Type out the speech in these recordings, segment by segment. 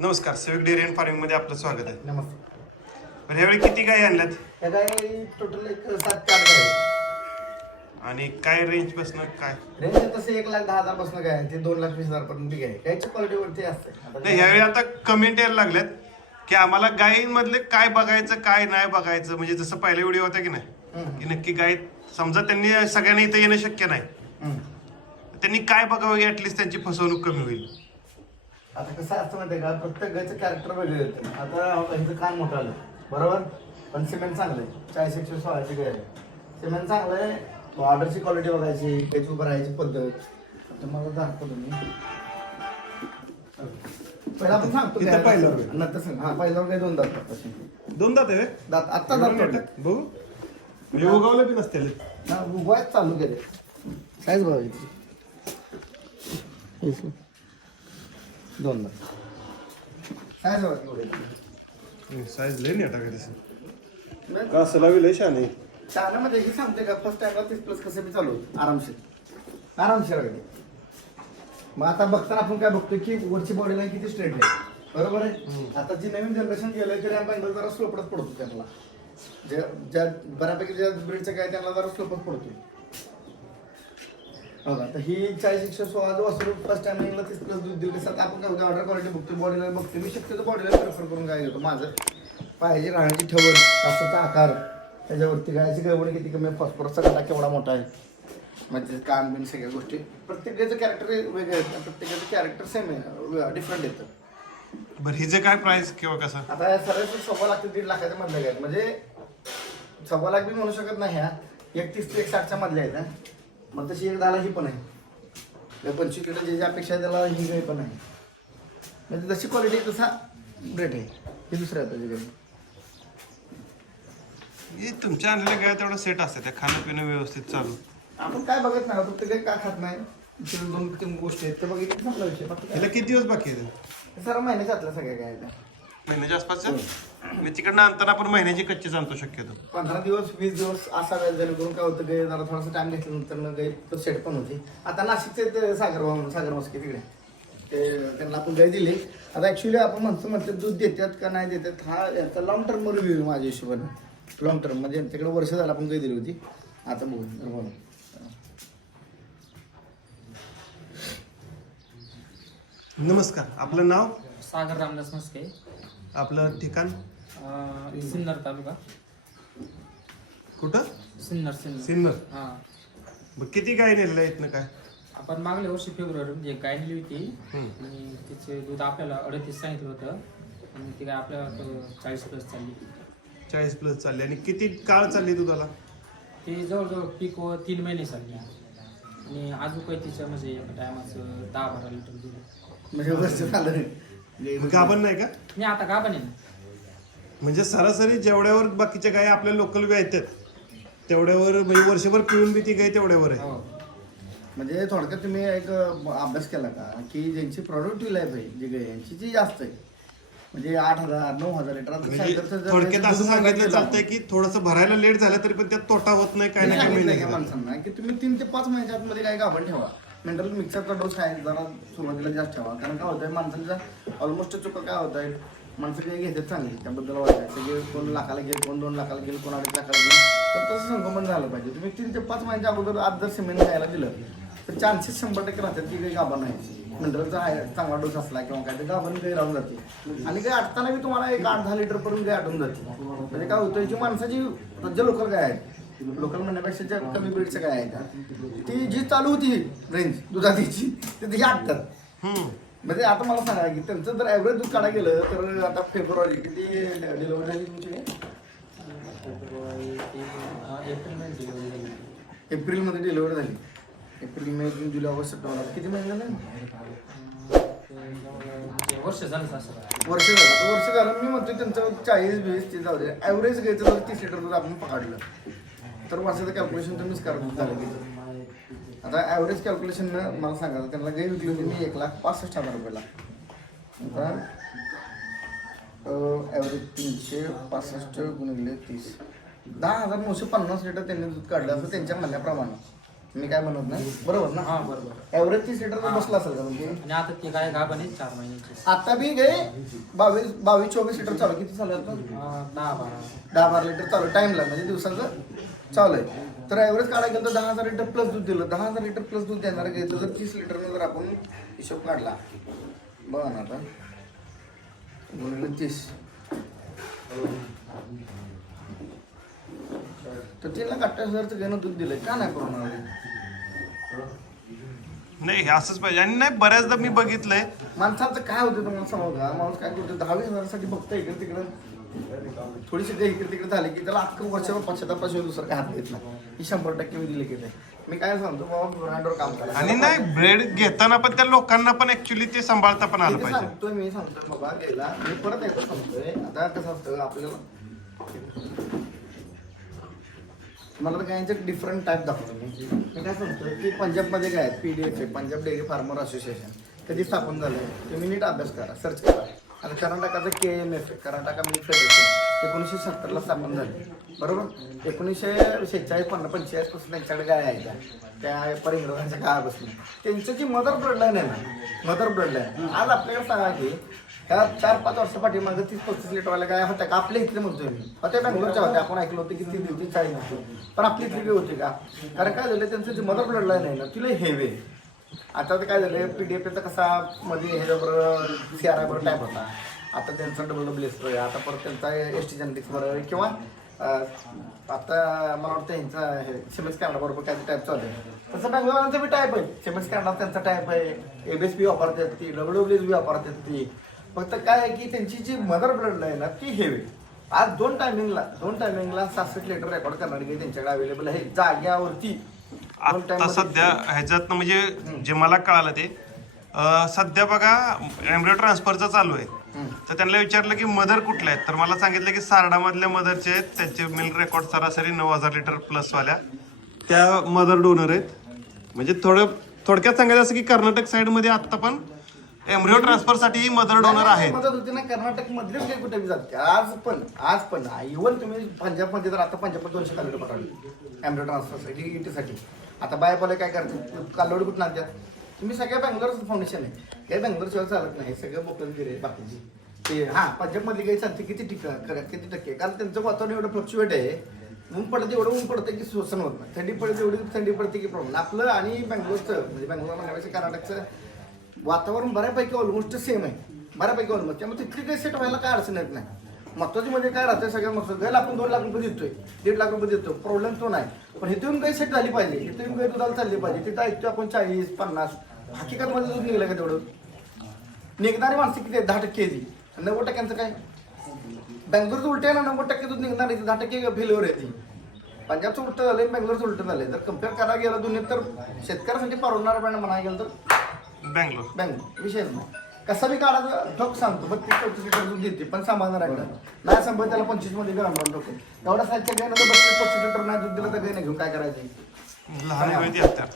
नमस्कार, civic dairy and farming मध्ये आपलं स्वागत आहे. नमस्ते. तर ह्यावेळी किती गाय आणल्यात या गाई टोटल एक 7-8 गाय आहेत. आणि काय रेंज पासून काय रेंज तसं 1,10,000 पासून काय ते 2,20,000 पर्यंत बी गाय गायच्या क्वालिटीवरती असते. नाही? ह्यावेळी आता कमेंट यायला लागल्यात की आम्हाला गायींमधले काय बघायचं काय नाही बघायचं, म्हणजे जसं पहिला व्हिडिओ होता की नाही की नक्की गाय समजा त्यांनी सगळ्यांना इथं येणं शक्य नाही, त्यांनी काय बघावं ऍटलिस्ट त्यांची फसवणूक कमी होईल. आता कसं असतं माहिती का, प्रत्येक गायचं कॅरेक्टर वेगळं येतं. आता हिचं कान मोठं आलं बरोबर, पण सिमेंट चांगलं आहे. 40-116ची गाय आहे, सिमेंट चांगलं आहे. ऑर्डरची क्वालिटी बघायची, त्याची उभं राहायची पद्धत. तर मला दाखवतो तुम्ही पहिला आपण सांगतो इथं पहिल्यावर गाय. नंतर सांग. हा पहिल्यावर गाय 2 दात तशी 2 दात आहे दात आत्ता दात पडले. बघू, म्हणजे उगवलं बी नसते. ना उगवायच चालू केले. साईज बघायची 2 दात साईज बघा. साईज लय नाही टाका तसं का असं लावी लय शाने. शाळेमध्ये हे सांगते का, फर्स्ट टाइमला 30+ कसं बी चालू होतं आरामशीर वगैरे. मग आता बघताना आपण काय बघतोय की वरची बॉडी लाईन किती स्ट्रेट आहे, बरोबर आहे. आता जी नवीन जनरेशन गेलंय तरी आम्ही जरा स्लोपच पडतो त्यांना. ज्या बऱ्यापैकी ज्या ब्रीडचं काय त्यांना जरा स्लोपच पडतोय बघा. तर ही 40-116 जो असतो फर्स्ट टाइम 30+ दूध दिलं. आता आपण काय ऑर्डर क्वालिटी बघतो, बॉडीला बघतो. मी शक्यतो बॉडीला प्रिफर करून काय घेतो. माझं पाहिजे राहण्याची ठेवण, कासाचा आकार, त्याच्यावरती गायची गवणी किती कमी, फॉस्फरसचा गड्डा केवढा मोठा आहे, म्हणजे काम बिन सगळ्या गोष्टी. प्रत्येकाचं कॅरेक्टर वेगळं आहे, प्रत्येकाचं कॅरेक्टर सेम आहे, डिफरंट येतं. बरं हिचं काय प्राइस किंवा कसं. आता या सरासरी 1.25 लाख ते 1.5 लाखाच्या मधल्या आहेत, म्हणजे 1.25 लाख बी म्हणू शकत नाही. ह्या 31 ते 160च्या मधल्या आहेत. मग तशी 1.10 ही पण आहे. 25 किलो जे अपेक्षा आहे त्याला ही गाय पण आहे. म्हणजे जशी क्वालिटी तसा रेट आहे. ही दुसऱ्या आता जी हे तुमच्या आणलेल्या गाय तेवढं सेट असते, त्या खाणं पिणं व्यवस्थित चालू. आपण काय बघत नाही, फक्त काही का खात नाही. 2-3 गोष्टी आहेत ते बघितलं संपला विषय. ह्याला किती दिवस बाकी आहे. सर्व महिन्याच्यातल्या सगळ्या काय महिन्याच्या आसपासच्या. मी तिकडनं आणताना आपण महिन्याची कच्चीच आणतो शक्यतो. 15 दिवस 20 दिवस असा वेळ जेणेकरून काय होतं गाय जरा थोडासा टाइम घेतल्यानंतर गाय सेट पण होती. आता नाशिकचे सागर मस्के तिकडे ते त्यांना आपण गाय दिली. आता ॲक्च्युली आपण म्हटलं दूध देतात का नाही देतात, हा याचा लॉंग टर्म रिव्ह्यू आहे माझ्या हिशोबाने. लॉंग टर्म म्हणजे त्यांच्याकडे वर्ष झालं आपण गाय दिली होती. आता बघू. नमस्कार, आपलं नाव. सागर रामदास मस्के, आपलं ठिकाण सिन्नर तालुका. कुठं. सिन्नर सिन्नर. हां. मग किती गाय नेलेलं इथनं काय. आपण मागल्या वर्षी फेब्रुवारी म्हणजे गाय नेली होती आणि तिचे दूध आपल्याला 38 सांगितलं होतं आणि ती गाय आपल्याला 40+ चालली. 40+ चालली. आणि किती काळ चालली दुधाला. ती जवळजवळ पीक 3 महिने चालली आणि अजून काही तिचं म्हणजे एका टायमाचं 10-12 लिटर दूध. म्हणजे वर्ष झालं गाभण नाही का. नाही आता का पण आहे ना. म्हणजे सरासरी जेवढ्यावर बाकीच्या गाय आपल्या लोकल येतात तेवढ्यावर, म्हणजे वर्षभर पिळून बी ती गाय तेवढ्यावर आहे. हो. म्हणजे थोडक्यात तुम्ही एक अभ्यास केला का की ज्यांची प्रोडक्टिव्ह लाईफ आहे जी गाय यांची जी जास्त आहे, म्हणजे 8,000-9,000 लिटर. म्हणजे थोडक्यात असं सांगितलं चालतंय की थोडंसं भरायला लेट झालं तरी पण त्यात तोटा होत नाही, काय ना काय माणसांना की तुम्ही 3 ते 5 महिन्याच्या आतमध्ये काय गाभण ठेवा. मिनरल मिक्सरचा डोस आहे जरा सुरुवातीला जास्त ठेवा. कारण काय होतंय माणसांच्या ऑलमोस्ट चुका काय होत आहेत, माणसं काही घेतात चांगली त्याबद्दल वाटायचं सगळे. कोण लाखाला घेईल, कोण 2 लाखाला घेईल, कोण 2.5 लाखाला घेईल. तर तसं संगमन झालं पाहिजे. तुम्ही 3 ते 5 महिन्याच्या अगोदर आज जर सिमेंट द्यायला दिलं तर चान्सेस 100% राहतात की काही गाभण आहे. मिनरलचा चांगला डोस असला किंवा काय तर गाभण काही राहून जाते. आणि काही आटताना बी तुम्हाला एक 8-10 लिटर पर्यंत गाय आटून जाते. म्हणजे काय होतं, जी माणसाची जे लोकल गाय आहेत, लोकल म्हणण्यापेक्षा ज्या कमी ब्रीडच्या गाय आहेत ती जी चालू होती रेंज दुधाची ती आटतात. म्हणजे आता मला सांगा की त्यांचं जर ॲव्हरेज दूध काढा गेलं तर आता फेब्रुवारी किती डिलिव्हरी झाली तुमची. एप्रिलमध्ये डिलिव्हरी झाली. एप्रिल, मे, जून, जुलै, ऑगस्ट, सप्टेंबर किती महिने झाले. वर्ष झालं असं. वर्ष झालं. मी म्हणतो त्यांचं 40-20 ते जाऊ दे. ॲव्हरेज घ्यायचं जर 30 लिटर दूध आपण पकडलं तर वर्षाचं कॅल्क्युलेशन तुम्हीच करत झालं की. आता ॲव्हरेज कॅल्क्युलेशननं मला सांगा, त्यांना गाय विकली होती मी 1,65,000 रुपयाला. आता ॲव्हरेज 365 गुणिले 30 10,950 लिटर त्यांनी दूध काढलं असं त्यांच्या म्हणण्याप्रमाणे. मी काय म्हणत नाही, बरोबर ना? हा बरोबर. ॲव्हरेज 30 लिटर बसला असेल का म्हणजे? आणि आता ती गाय गाभण आहे 4 महिन्याची. आता बी गाय 22-24 लिटर चालू किती चालू आहे आता? 10-12 लिटर चालू टाइमला म्हणजे दिवसाचं चालू आहे. तर ॲव्हरेज काढायला गेलं तर 10,000 लिटर प्लस दूध दिलं. 10,000 लिटर प्लस दूध देणार घेतलं जर 30 लिटरनं जर आपण हिशोब काढला बघा ना आता गुणिले 30 तर 3,28,000चं घेणं दूध दिलंय का नाही पुरवणार? नाही हे असंच पाहिजे. आणि नाही बऱ्याचदा मी बघितलंय माणसाचं काय होतं तुम्हाला सांगू का? माणूस काय करतो 10,000-20,000साठी बघतं इकडे तिकडं थोडीशी काही इकडे तिकडे झाली की त्याला अख्खं वर्षावर पश्चातापाशिवाय दुसरं काय हात घेत नाही. ही 100% मी दिले की नाही. मी काय सांगतो बाबा ब्रँडवर काम करा. आणि नाही ब्रेड घेताना पण त्या लोकांना पण ऍक्च्युली ते सांभाळता पण आलं मी पाहिजे. मी सांगतोय बाबा गेला मी परत एकदा सांगतोय. आता कसं असतं आपल्याला मला तर गायचे डिफरंट टाईप दाखवतो मी काय सांगतोय की पंजाबमध्ये काय आहे PDF आहे, पंजाब डेअरी फार्मर असोसिएशन कधी स्थापन झालं आहे तुम्ही नीट अभ्यास करा, सर्च करा. आता कर्नाटकाचं KMF कर्नाटका मिल्क फेडरेशन 1970ला स्थापन झाले बरोबर. 1946-45 पासून त्यांच्याकडे गाय आहे त्या परिंग्रजांच्या काळापासून त्यांचं जी मदर ब्लड लाईन आहे ना, मदर ब्लड लाईन आज आपल्याकडे सांगा की त्या 4-5 वर्षापाठीमागे 30-35 लिटरवाल्या गाय होत्या का आपल्या इथले म्हणतोय मी होत्या बँगलोरच्या होत्या. आपण ऐकलं होतं की 30 दिवशी 40 दिवशी पण आपली इथली होती का? कारण काय झालं त्यांचं जे मदर ब्लड लाईन आहे ना तिला हेवे. आता ते काय झालं PDFचा कसा मध्ये हे बरोबर CRI बरोबर टाईप होता. आता त्यांचा WWS आहे. आता परत त्यांचा ST जेनेटिक्स बरोबर किंवा आता मला वाटतं यांचा हे सिमेंस कॅनडा बरोबर काय टाईप चालू आहे. तसं बँगलोरांचा बी टाईप आहे. सिमेंस कॅनडा त्यांचा टाईप आहे. ABSP वापरतात ती, WWS बी वापरतात ती. फक्त काय आहे की त्यांची जी मदर ब्लड लाईन ना ती हेवी. आज दोन टायमिंगला 66 लिटर रेकॉर्ड करणारी काही त्यांच्याकडे अवेलेबल आहे जाग्यावरती. आता सध्या ह्याच्यात म्हणजे जे मला कळालं ते सध्या बघा एम्ब्रियो ट्रान्सफरचं चालू आहे. तर त्यांना विचारलं की मदर कुठल्या आहेत तर मला सांगितलं की सारडामधल्या मदरचे आहेत. त्यांचे मिल्क रेकॉर्ड सरासरी 9,000 लिटर प्लसवाल्या त्या मदर डोनर आहेत. म्हणजे थोडक्यात सांगायचं असं की कर्नाटक साईडमध्ये आत्ता पण एम्ब्रियो ट्रान्सफरसाठी मदर डोनर आहेत. मदत होती ना कर्नाटक मधलेच काही कुठे जाते आज पण इव्हन तुम्ही पंजाबमध्ये तर आता पंजाबमध्ये 200 कालोडी पाठवली एम्ब्रियो ट्रान्सफरसाठी ETसाठी. आता बायपाला काय करतात कालोडी कुठून आणतात? तुम्ही सगळ्या बँगलोरचं फाउंडेशन आहे काही बँगलोरशिवाय चालत नाही. सगळं बोकल गिरे बाकीची ते पंजाबमध्ये काही चालते किती टक्के कारण त्यांचं वातावरण एवढं फ्लक्च्युएट आहे. ऊन पडते एवढं ऊन पडतं की शोषण होत नाही. थंडी पडते एवढी थंडी पडते की प्रॉब्लेम. आपलं आणि बँगलोरचं म्हणजे बँगलोर म्हणण्यापेक्षा कर्नाटकचं वातावरण बऱ्यापैकी ऑलमोस्ट सेम आहे. बऱ्यापैकी ऑलमोस्ट त्यामुळे तिथली काही सेट व्हायला काय अडचण येत नाही. महत्वाची मध्ये काय राहतं सगळ्यात महत्वाचं गायला आपण 2 लाख रुपये देतोय 1.5 लाख रुपये देतो प्रॉब्लेम तो नाही. पण इथून काही सेट झाली पाहिजे. इथून काही दुधाला चालली पाहिजे. तिथं ऐकतो आपण 40-50 हकीकतमध्ये दूध निघलं का तेवढं निघणारी माणसं किती 10% येते. 90% काय बँगलोरचं उलट आहे ना 90% दूध निघणार नाही 10% फेल्युअर येते. पंजाबचं उलट झालंय बँगलोरचं उलट झालंय. जर कम्पेअर करायला गेलं दोन्ही तर शेतकऱ्यासाठी परवडणार ब्रँड म्हणायला गेलं तर बँगलोर विषय नाही. कसा बी काढा ठोक सांगतो 32-34 लिटर दूध देते पण सांभाळणार आहे नाही सांभाळ त्याला 25 मध्ये ग्राम राहून ठोकून एवढा साईजच्या गायनं जर 32-35 लिटर नाही दूध दिलं तर गायनं घेऊन काय करायचं लहान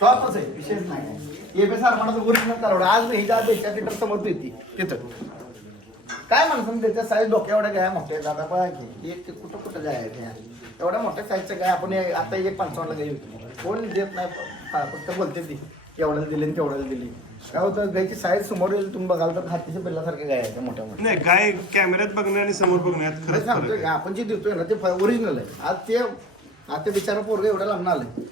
टॉपच आहे विषयच नाही. ABS आरमाडाचं ओरिजिनल कालवड आज नाही 42 लिटर समोर येते तिथं काय म्हणतो त्याच्या साईज डोक्या एवढ्या गाय मोठ्या दादा बघा की एक कुठं गाय आहे एवढ्या मोठ्या साईजच्या गाय आपण आता 1.55ला गाय कोण देत नाही फक्त बोलते ती एवढ्याला दिली आणि तेवढ्याला दिली. काय होतं गायची साईज समोर येईल तुम्ही बघाल तर हातीच्या पिल्लासारख्या गाय आहेत मोठ्या मोठ्या. नाही गाय कॅमेऱ्यात बघण्या आणि समोर बघण्यात खरंच सांगतोय आपण जे देतोय ना ते ओरिजिनल आहे. आज ते बिचारा पोरगं एवढ्या लांब आलंय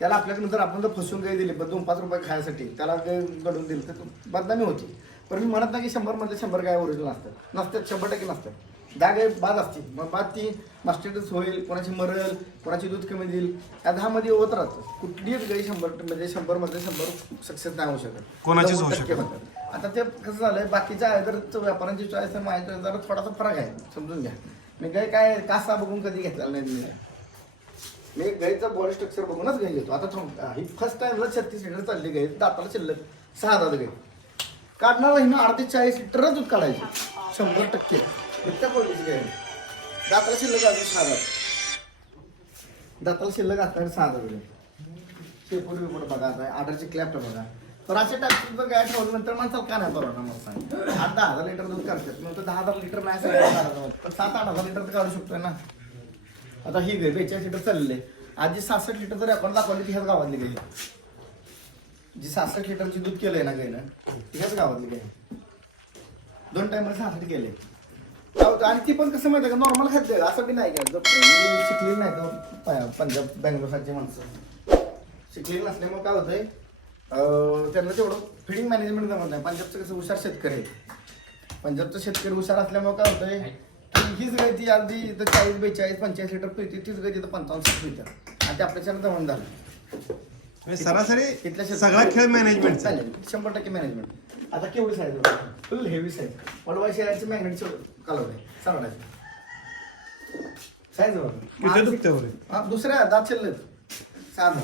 त्याला आपल्याकडे नंतर आपण जर फसवून गाय दिली 2-5 रुपये खायसाठी त्याला गाय घडून दिली तर बदनामी होती. पण मी म्हणत नाही की 100 मधले 100 गाय ओरिजिनल नसतात 100% नसतात. 10 गाय बाद असते मग बाद ती मास्टर्डच होईल कोणाची मरल कोणाची दूध कमी देईल या 10 मध्ये होत राहतं. कुठलीच गाय 100 मध्ये 100 सक्सेस नाही होऊ शकत कोणाचीच होऊ शकत. आता ते कसं झालंय बाकीच्या जर व्यापाऱ्यांची चॉईस माहिती जरा थोडासा फरक आहे समजून घ्या. मी गाय काय कासा बघून कधी घेतलेला नाही. मी गायचं बॉडी स्ट्रक्चर बघूनच गाय घेतो. आता ही फर्स्ट टाइमला 36 लिटर चालली गाय दाताला शिल्लक 6 दात गाय काढणार ही ना 38-40 लिटर दूध काढायचे 100% इतक्या क्वालिटीची गाय दाताला शिल्लक असते 6 दात दाताला शिल्लक असणार 6 दात गाय शेपूट बिपूट बघा आता आर्डरची क्लॅप्ट बघा. तर अशा टाईपची जर गाय ठेवल्यानंतर माणसाला का नाही परवडणार मग सांग 8-10 लिटर दूध काढतात मग तर 10,000 लिटर नाही सगळं पण 7-8 हजार लिटर तर काढू शकतोय ना. आता ही गाय 42 लिटर चालले आज जी 66 लिटर जर आपण दाखवली ती ह्याच गावातली गाई आहे. जी 66 लिटरची दूध केलंय ना गाईनं ती ह्याच गावातली गाई आहे. 2 टायमाला 66 केले. आणि ती पण कसं माहिती आहे का नॉर्मल खाद्य आहे, असं बी नाही का शिकलेली नाही का पंजाब बँगलोर सारखी माणसं शिकलेली नसल्यामुळे काय होतंय त्यांना तेवढं फिडिंग मॅनेजमेंट जमत नाही. पंजाबचं कसं हुशार शेतकरी आहे. पंजाबचं शेतकरी हुशार असल्यामुळे काय होतंय की हीच गाय ती अगदी इथं 40, 42, 45 लिटर पिळते, तीच गाय तिथं 55 पिळतात आणि ते आपल्याच्यानं जमून झालं. म्हणजे सरासरी इथल्या सगळा खेळ मॅनेजमेंट चालेल 100% मॅनेजमेंट. आता केवढी साईज फुल हेवी साईज वडवाई शेळ्यांची मॅग्नेटची कालवड आहे सांगण्याची साईज दुखते दुसऱ्या दात शिल्लक साधा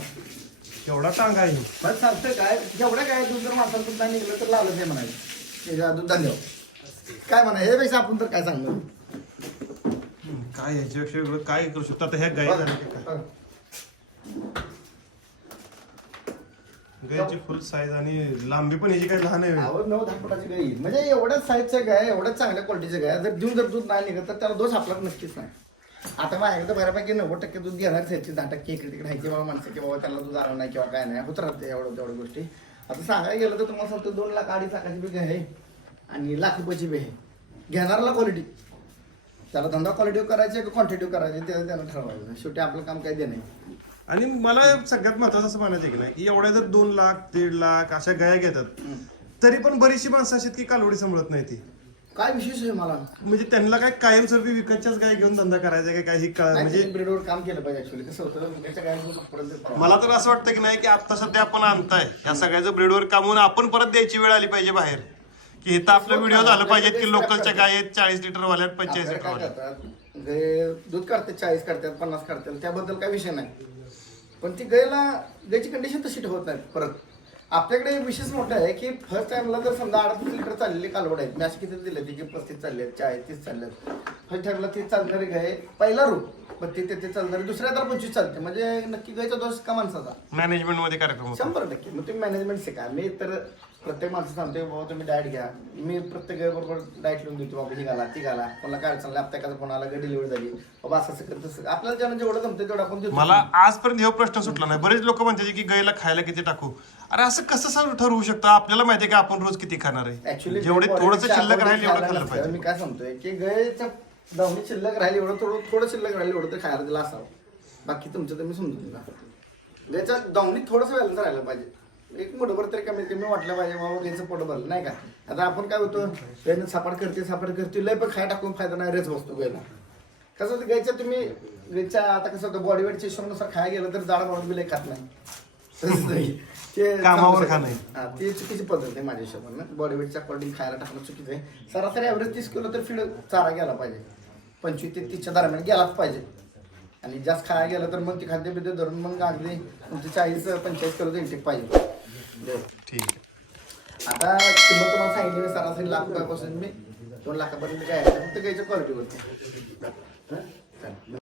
केवढा टांगा आहे बरं चालतं काय जेवढं काय दूध जर माणसाला दूध नाही निघलं तर लावलं नाही म्हणायचं दूध धंद्यावर काय म्हणा ह्यापेक्षा आपण तर काय सांगणार काय ह्याच्यापेक्षा वेगळं काय करू शकतो आता ह्या गाई झाल्या की काय गायची फुल साईज आणि लांबी पण ह्याची काही लहान आहे 9-10 फुटाची गाई म्हणजे एवढ्याच साईजच्या गाय एवढ्याच चांगल्या क्वालिटीच्या गाय जर देऊन जर दूध नाही निघत तर त्याला दोष आपला नक्कीच नाही. आता माझ्याकडे बऱ्यापैकी 90% दूध घेणारच ह्याची 10% इकडे तिकडे आहे की बाबा माणसं की बाबा त्याला दूध आलं नाही किंवा काय नाही होत राहते एवढं तेवढ्या गोष्टी. आता सांगायला गेलं तर तुम्हाला सांगतो 2 लाख 2.5 लाखाची बी आहे आणि 1 लाख रुपयाची बी आहे. घेणाऱ्याला क्वालिटी त्याला धंदा क्वालिटी करायची का क्वांटिटी करायची त्याला ठरवायचं. शेवटी आपलं काम काय देणं आहे. आणि मला सगळ्यात महत्वाचं असं म्हणायचं की नाही की एवढ्या जर 2 लाख 1.5 लाख अशा गाया घेतात तरी पण बरीचशी माणसं अशी की कालवडी सांभाळत नाही ती. काय विशेष आहे मला म्हणजे त्यांना काय कायमस्वरूपी विकतच्याच गाय घेऊन धंदा करायचा काय काही म्हणजे ब्रीडवर काम केलं पाहिजे ऍक्च्युली कसं होतं मुलाच्या गाय मला तर असं वाटतं की नाही की आता सध्या आपण आणताय या सगळ्याचं ब्रीडवर कामून आपण परत द्यायची वेळ आली पाहिजे बाहेर की इथं आपलं व्हिडिओ झालं पाहिजेत की लोकलच्या गाय आहेत 40 लिटर वाल्यात 45 लिटर वाल्यात दूध काढतात 40 काढतात 50 काढतात त्याबद्दल काय विषय नाही. पण ती गायची कंडिशन तशी होत नाही परत. आपल्याकडे विशेष मोठं आहे की फर्स्ट टाइमला जर समजा 38 लिटर चाललेली कालवड आहेत मी अशी किती दिले ती की 35 चालले आहेत 40, 30 चालले आहेत. फर्स्ट टाइमला ती चालणारी गाय पहिला रूप 32, 33 चालणारी दुसऱ्या तर 25 चालते म्हणजे नक्की गायचा दोष का माणसाचा मॅनेजमेंट मध्ये कार्यक्रम 100%. मग तुम्ही मॅनेजमेंट शिका. मी तर प्रत्येक माणसं सांगते बाबा तुम्ही डाएट घ्या. मी प्रत्येक गायबरोबर डाएट लिहून देतो बाबा ही घाला ती घाला कोणाला काय चाललं आता एखादा कोणाला गाय डिलिव्हरी झाली बाबा असं करत तसं आपल्याला ज्यांना जेवढं जमतं तेवढं आपण देतो. मला आजपर्यंत हा प्रश्न सुटला नाही. बरेच लोक म्हणतात की गायला खायला किती टाकू. अरे असं कसं ठरवू शकतं आपल्याला माहिती आहे की आपण रोज किती खाणार आहे. ऍक्च्युली जेवढे थोडंसं शिल्लक राहील एवढं खाल्लं पाहिजे. मी काय सांगतोय की गायच्या दावणी शिल्लक राहिली एवढं थोडं शिल्लक राहिलं एवढं तर खायला दिला असावं. बाकी तुमचं तर मी समजून का गायच्या दावणीत थोडंसं बॅलन्स राहिलं पाहिजे. एक मोठभर तरी कमीत कमी वाटलं पाहिजे बाबा गायचं पोट भरलं नाही का. आता आपण काय होतो गायनं सापाड करते लय पण खाय टाकून फायदा नाही रेच बसतो गायला. कसं होतं गायच्या तुम्ही गायच्या आता कसं होतं बॉडी वेटच्या हिशोबानुसार खायला गेलं तर जाड म्हणून बी लय खात नाही तसंच नाही ते कामावर खाणं हा ती चुकीची पद्धत आहे माझ्या हिशोबानं. बॉडी वेटच्या अकॉर्डिंग खायला टाकणं चुकीचं आहे. सरासरी ॲव्हरेज 30 किलो तर फीड चारा गेला पाहिजे 25 ते 30च्या दरम्यान गेलाच पाहिजे. आणि जास्त खायला गेलं तर मग ती खाद्यपिद्य धरून मग अगदी तुमची 40-45 किलोचं इंटेक पाहिजे. ठीक आहे. आता किंमत तुम्हाला सांगितली मी सरासरी 1 लाख रुपयापासून मी 2 लाखापर्यंत काय आहे फक्त गायच्या क्वालिटीवरती.